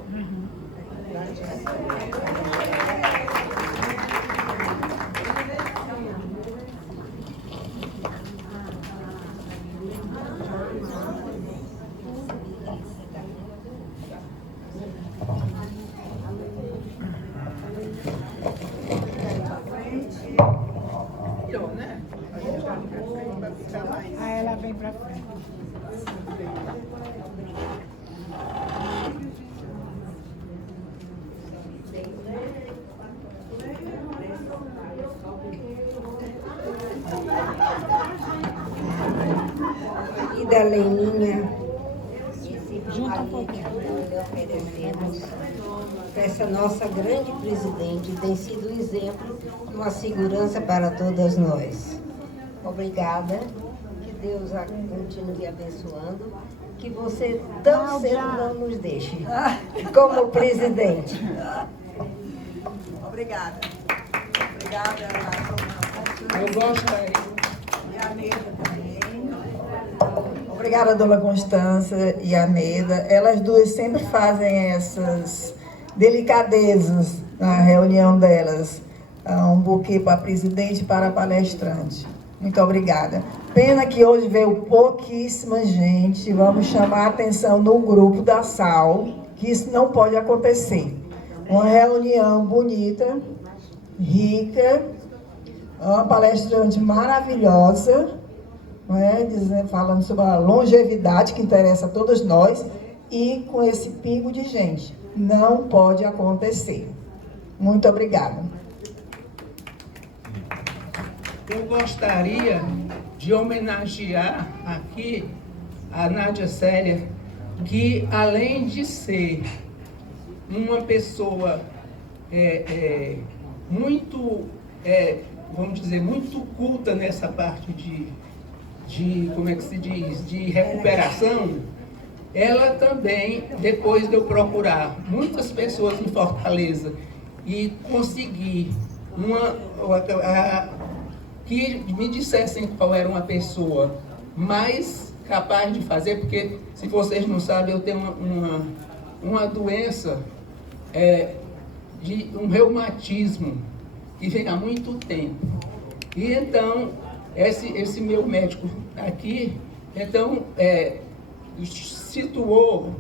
Aí ela vem pra frente. E da Leninha, junto um pouquinho, oferecemos para essa nossa grande presidente, tem sido um exemplo de uma segurança para todas nós. Obrigada, que Deus a continue abençoando, que você tão cedo não nos deixe como presidente. Obrigada. Obrigada. Eu gostaria. E a Neda também. Obrigada, dona Constância e a Neda. Elas duas sempre fazem essas delicadezas na reunião delas. Um buquê para a presidente e para a palestrante. Muito obrigada. Pena que hoje veio pouquíssima gente. Vamos chamar a atenção no grupo da SAL, que isso não pode acontecer. Uma reunião bonita, rica, uma palestrante maravilhosa, falando sobre a longevidade que interessa a todos nós, e com esse pingo de gente. Não pode acontecer. Muito obrigada. Eu gostaria de homenagear aqui a Nádia Célia, que além de ser uma pessoa muito, vamos dizer, muito culta nessa parte de como é que se diz, de recuperação, ela também, depois de eu procurar muitas pessoas em Fortaleza e conseguir que me dissessem qual era uma pessoa mais capaz de fazer, porque, se vocês não sabem, eu tenho uma doença, de um reumatismo, que vem há muito tempo. E então, esse meu médico aqui, então, situou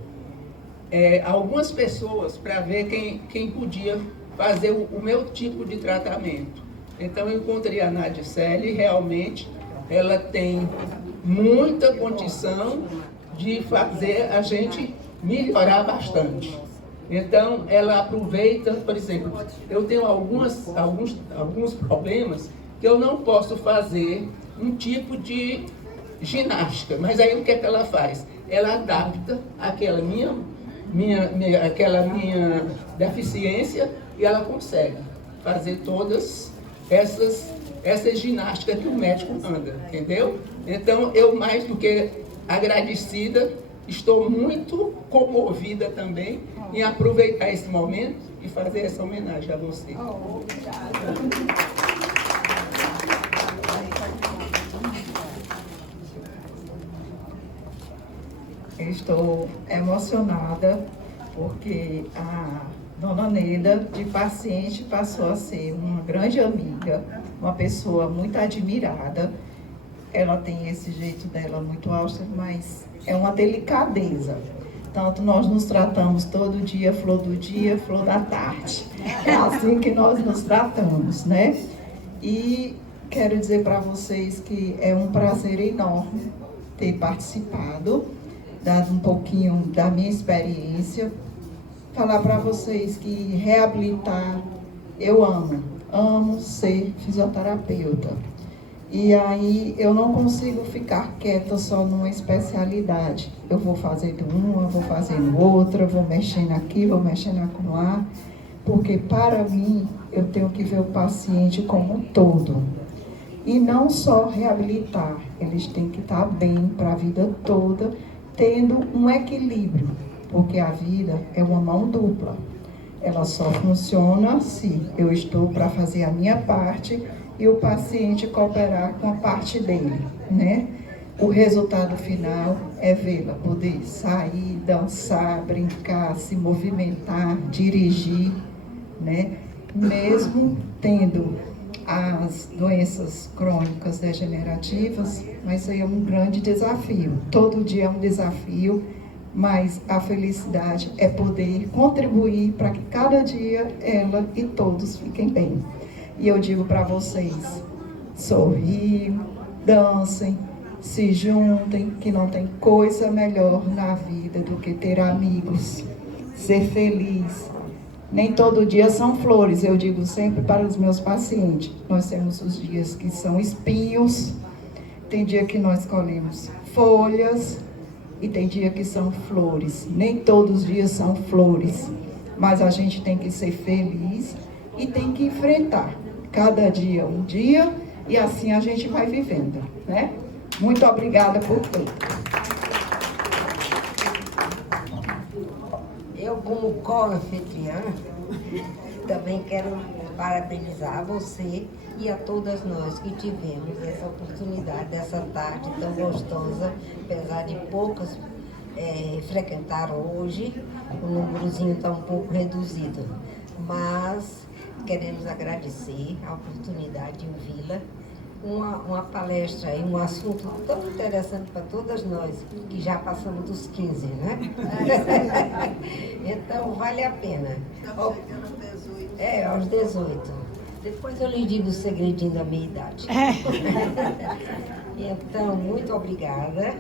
algumas pessoas para ver quem podia fazer o meu tipo de tratamento. Então, eu encontrei a Nádia Célia e realmente ela tem muita condição de fazer a gente melhorar bastante. Então, ela aproveita, por exemplo, eu tenho alguns problemas que eu não posso fazer um tipo de ginástica, mas aí o que é que ela faz? Ela adapta aquela minha deficiência e ela consegue fazer todas essas ginásticas que o médico anda, entendeu? Então, eu mais do que agradecida, estou muito comovida também em aproveitar esse momento e fazer essa homenagem a você. Estou emocionada porque a Dona Neida, de paciente, passou a ser uma grande amiga, uma pessoa muito admirada. Ela tem esse jeito dela muito austero, mas é uma delicadeza. Tanto nós nos tratamos todo dia, flor do dia, flor da tarde. É assim que nós nos tratamos, né? E quero dizer para vocês que é um prazer enorme ter participado, dado um pouquinho da minha experiência. Falar para vocês que reabilitar, eu amo ser fisioterapeuta. E aí eu não consigo ficar quieta só numa especialidade. Eu vou fazendo uma, vou fazendo outra, vou mexendo aqui, vou mexendo acolá, porque para mim eu tenho que ver o paciente como um todo. E não só reabilitar, eles têm que estar bem para a vida toda, tendo um equilíbrio. Porque a vida é uma mão dupla. Ela só funciona se eu estou para fazer a minha parte e o paciente cooperar com a parte dele, né? O resultado final é vê-la poder sair, dançar, brincar, se movimentar, dirigir, né? Mesmo tendo as doenças crônicas degenerativas, mas isso aí é um grande desafio. Todo dia é um desafio. Mas a felicidade é poder contribuir para que cada dia ela e todos fiquem bem. E eu digo para vocês, sorriam, dancem, se juntem, que não tem coisa melhor na vida do que ter amigos, ser feliz. Nem todo dia são flores, eu digo sempre para os meus pacientes. Nós temos os dias que são espinhos, tem dia que nós colhemos folhas, e tem dia que são flores. Nem todos os dias são flores, mas a gente tem que ser feliz e tem que enfrentar. Cada dia um dia, e assim a gente vai vivendo, né? Muito obrigada por tudo. Eu, como co-anfitriã, também quero parabenizar você e a todas nós que tivemos essa oportunidade, dessa tarde tão gostosa, apesar de poucas frequentaram hoje, o númerozinho está um pouco reduzido, mas queremos agradecer a oportunidade de ouvi-la, uma palestra e um assunto tão interessante para todas nós, que já passamos dos 15, né? Então, vale a pena. Estamos chegando aos 18. Aos 18. Depois eu lhe digo o segredinho da minha idade. Então, muito obrigada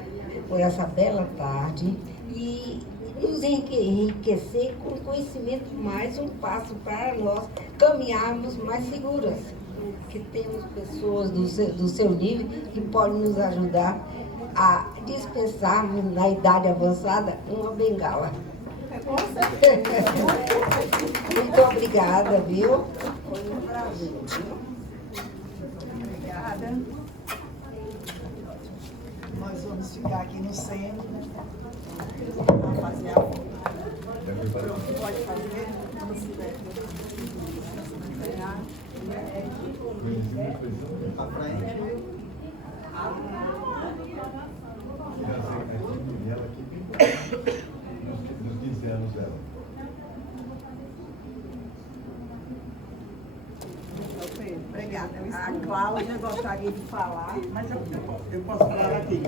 por essa bela tarde e nos enriquecer com conhecimento, mais um passo para nós caminharmos mais seguras, que temos pessoas do seu nível que podem nos ajudar a dispensarmos na idade avançada uma bengala. Muito obrigada, viu? Foi um prazer, viu? Obrigada. Nós vamos ficar aqui no centro. Vamos fazer a foto. Pode fazer? À frente. Dos 15 anos dela. Obrigada. A Cláudia gostaria de falar, mas eu posso falar aqui.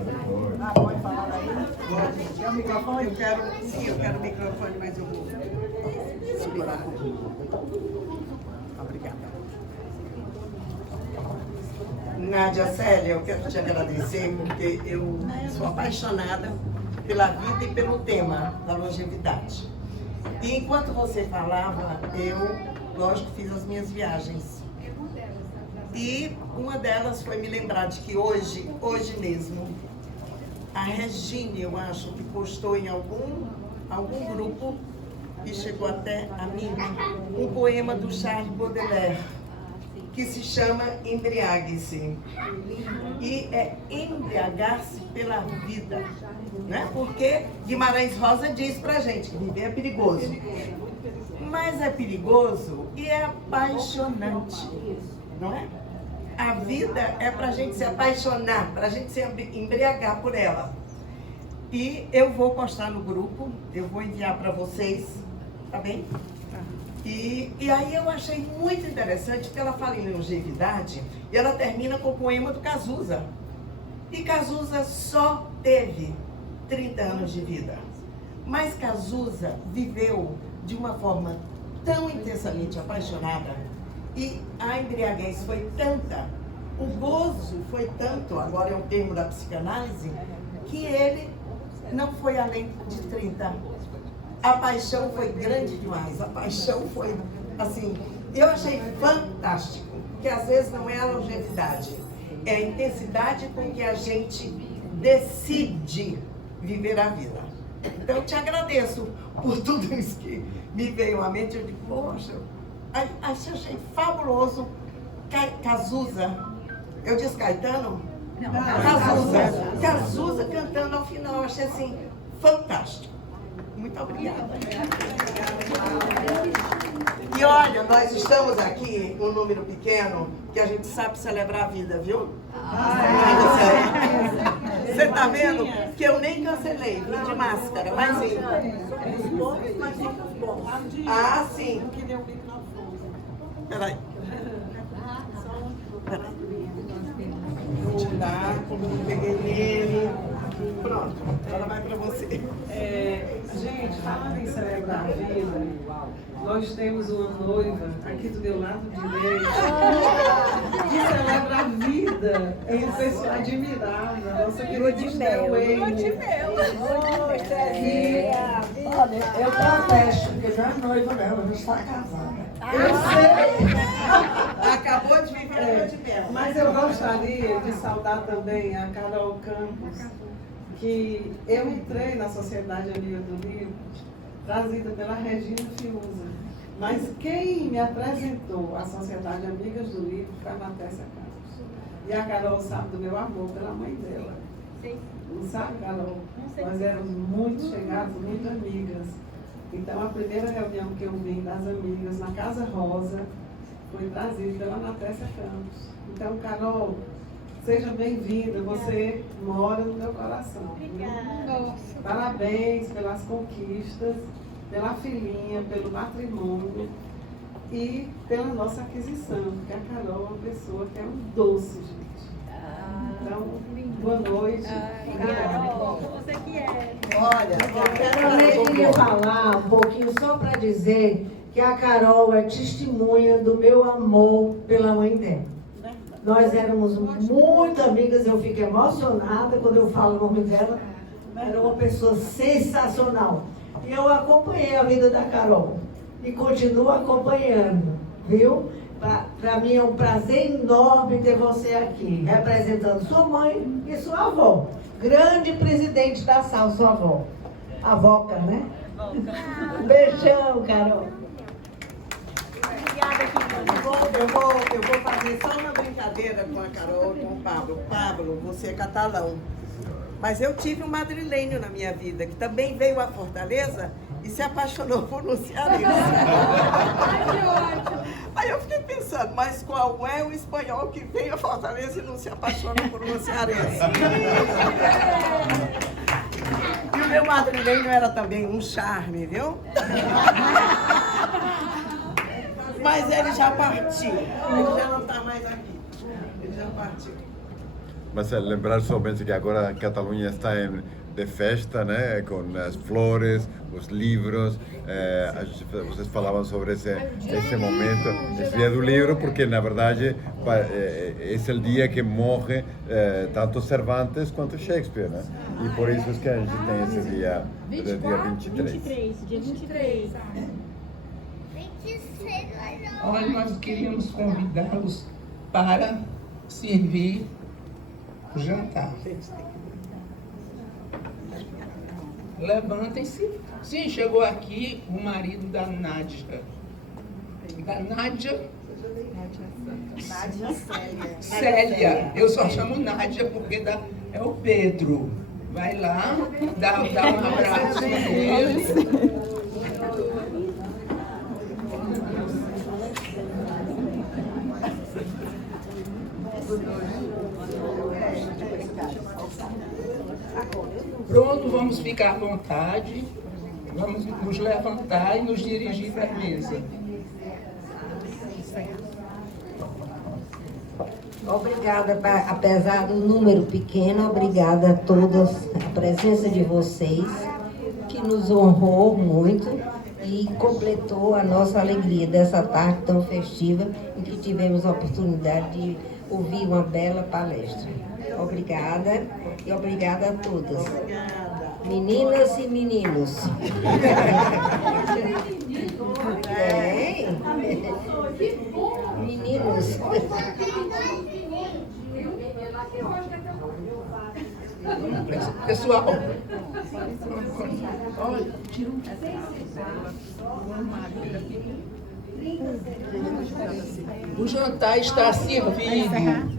Ah, pode falar aí? Quer o microfone? Eu quero o microfone, mas eu vou segurar. Obrigada. Nádia Célia, eu quero te agradecer porque eu sou apaixonada pela vida e pelo tema da longevidade. E enquanto você falava, eu, lógico, fiz as minhas viagens. E uma delas foi me lembrar de que hoje mesmo, a Regine, eu acho, que postou em algum grupo, e chegou até a mim, um poema do Charles Baudelaire, que se chama Embriague-se. E é embriagar-se pela vida, né? Porque Guimarães Rosa diz pra gente que viver é perigoso. Mas é perigoso e é apaixonante, não é? A vida é pra gente se apaixonar, pra gente se embriagar por ela. E eu vou postar no grupo, eu vou enviar para vocês, tá bem? E aí eu achei muito interessante que ela fala em longevidade e ela termina com o poema do Cazuza. E Cazuza só teve 30 anos de vida. Mas Cazuza viveu de uma forma tão intensamente apaixonada e a embriaguez foi tanta, o gozo foi tanto, agora é um termo da psicanálise, que ele não foi além de 30. A paixão foi grande demais, a paixão foi, assim, eu achei fantástico, que às vezes não é a longevidade, é a intensidade com que a gente decide viver a vida. Então eu te agradeço por tudo isso que me veio à mente, eu digo, poxa, achei fabuloso, Cazuza, eu disse Caetano? Não, Cazuza cantando ao final, eu achei assim, fantástico. Muito obrigada. E olha, nós estamos aqui, um número pequeno, que a gente sabe celebrar a vida, viu? Você tá vendo? Que eu nem cancelei, vim de máscara, mas sim. Ah, sim. Peraí. Vou tirar, como eu peguei nele. Pronto, ela vai para você. Gente, falando em celebrar a vida, nós temos uma noiva aqui do meu lado direito que celebra a vida em uma pessoa admirável, nossa querida Esther Wayne. Olha, eu protesto, porque não é noiva, não, ela já está casada. Eu sei! Acabou de vir para a de mel. Mas eu gostaria de saudar também a Carol Campos, que eu entrei na Sociedade Amiga do Livro, trazida pela Regina Fiuza. Mas quem me apresentou à Sociedade Amigas do Livro foi a Matécia Campos. E a Carol sabe do meu amor pela mãe dela. Não sabe, Carol? Nós éramos muito chegadas, muito amigas. Então, a primeira reunião que eu vim das amigas na Casa Rosa foi trazida pela Matécia Campos. Então, Carol, seja bem-vinda, você mora no meu coração. Obrigada. Parabéns pelas conquistas, pela filhinha, pelo matrimônio e pela nossa aquisição, porque a Carol é uma pessoa que é um doce, gente. Então, boa noite. Carol, você que é. Olha, eu queria falar um pouquinho só para dizer que a Carol é testemunha do meu amor pela mãe dela. Nós éramos muito amigas, eu fico emocionada quando eu falo o nome dela. Era uma pessoa sensacional. E eu acompanhei a vida da Carol. E continuo acompanhando, viu? Para mim é um prazer enorme ter você aqui, representando sua mãe e sua avó. Grande presidente da SAL, sua avó. A Voca, né? Beijão, Carol. Eu vou fazer só uma brincadeira com a Carol e com o Pablo. Pablo, você é catalão. Mas eu tive um madrilenho na minha vida, que também veio a Fortaleza e se apaixonou por um cearense. Aí eu fiquei pensando, mas qual é o espanhol que veio a Fortaleza e não se apaixona por um cearense? E o meu madrilenho era também um charme, viu? Mas ele já partiu. Ele já não está mais aqui. Ele já partiu. Mas lembrar somente que agora a Catalunha está de festa, né? Com as flores, os livros. Vocês falavam sobre esse momento, esse dia do livro, porque na verdade esse é o dia que morre tanto Cervantes quanto Shakespeare, né? E por isso é que a gente tem esse dia, dia 23. Dia 23. Olha, nós queríamos convidá-los para servir o jantar. Levantem-se. Sim, chegou aqui o marido da Nádia. Da Nádia? Nádia Célia. Célia. Eu só chamo Nádia porque é o Pedro. Vai lá, dá um abraço nele. Pronto, vamos ficar à vontade, vamos nos levantar e nos dirigir para a mesa. Obrigada, apesar do número pequeno, obrigada a todos, a presença de vocês, que nos honrou muito e completou a nossa alegria dessa tarde tão festiva, em que tivemos a oportunidade de ouvir uma bela palestra. Obrigada e obrigada a todas. Meninas e meninos. Meninos. Pessoal, o jantar está servido.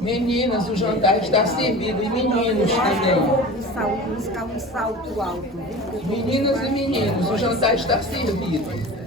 Meninas, o jantar está servido. E meninos também. Buscar um salto alto. Meninas e meninos, o jantar está servido.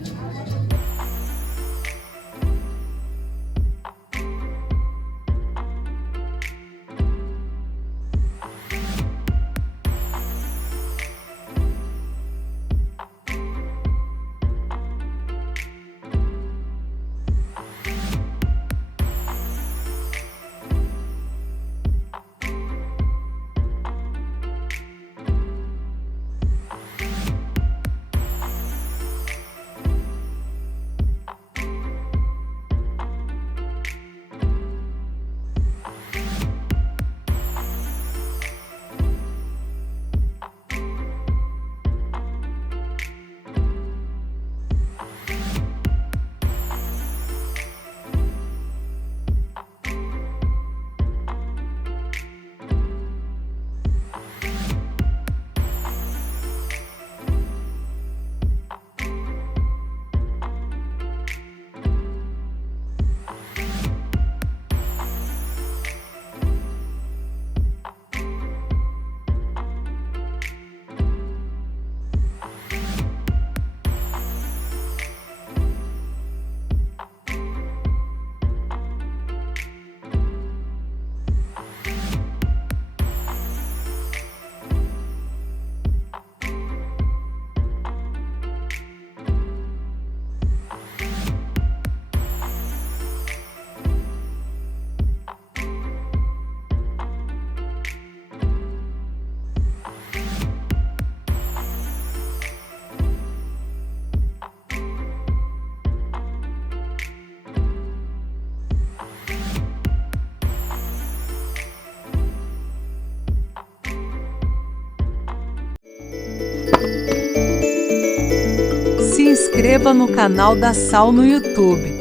inscreva no canal da Sal no YouTube.